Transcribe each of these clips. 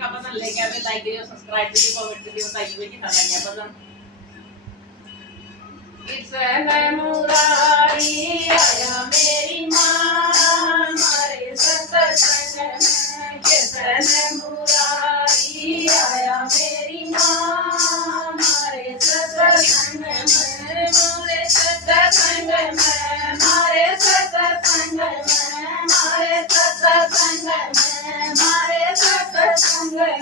का पसंद लेके आवे, लाइक करियो, सब्सक्राइब करियो, कमेंट करियो, बताइए कि खाना क्या पसंद। कृष्ण मुरारी आया मेरी माँ हमारे सत्संग में, कृष्ण मुरारी आया मेरी माँ हमारे सत्संग में, हमारे सत्संग में, हमारे सत्संग में, हमारे सत्संग में, हमारे सत्संग में,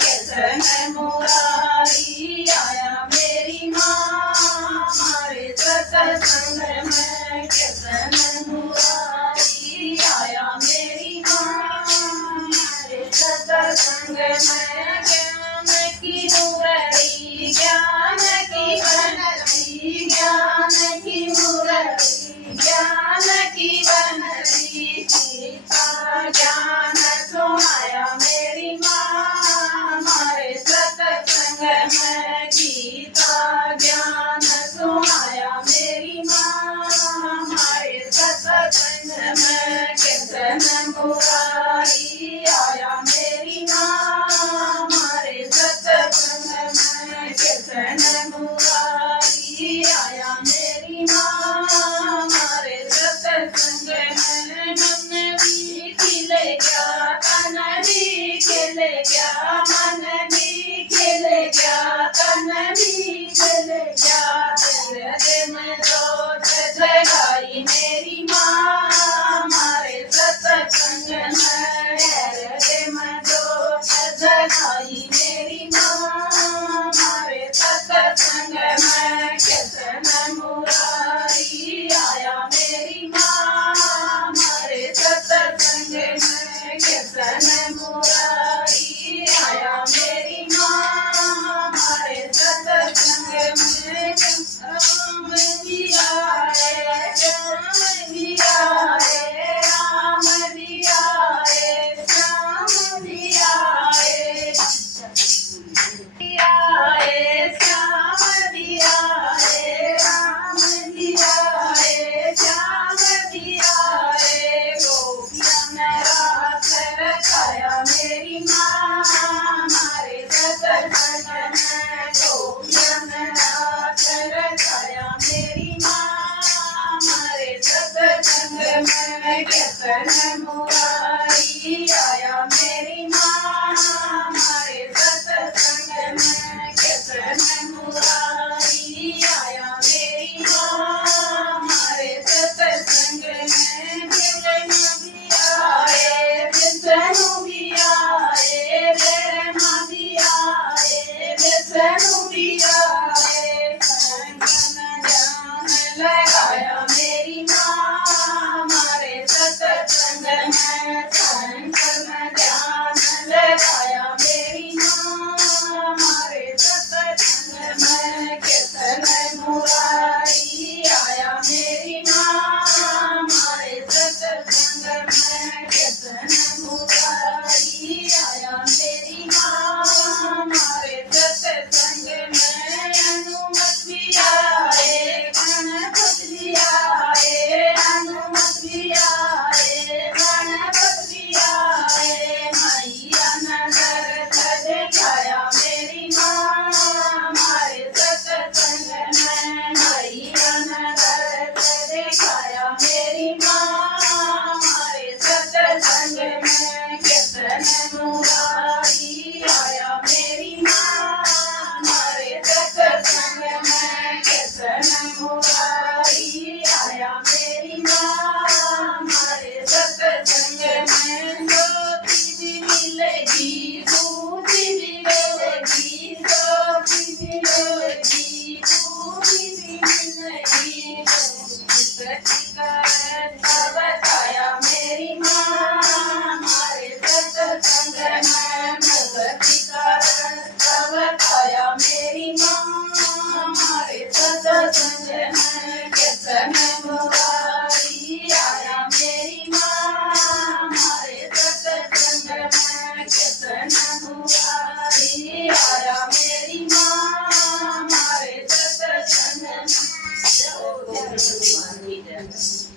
कृष्ण मुरारी आया मेरी माँ हमारे सत्संग में, कृष्ण मुरारी आया मेरी माँ हमारे सत्संग में। ज्ञान की मुरली, ज्ञान की बनली, ज्ञान की मुरली, ज्ञान की बनली, गीता ज्ञान सुनाया मेरी माँ हमारे सत्संग में, गीता ज्ञान सुनाया मेरी माँ हमारे सत्संग में, कृष्ण मुरारी आया मेरी माँ हमारे सत्संग में, कृष्ण मुरारी आया मेरी माँ हमारे सत्संग में। मन भी खिल गया, तन भी खिल गया,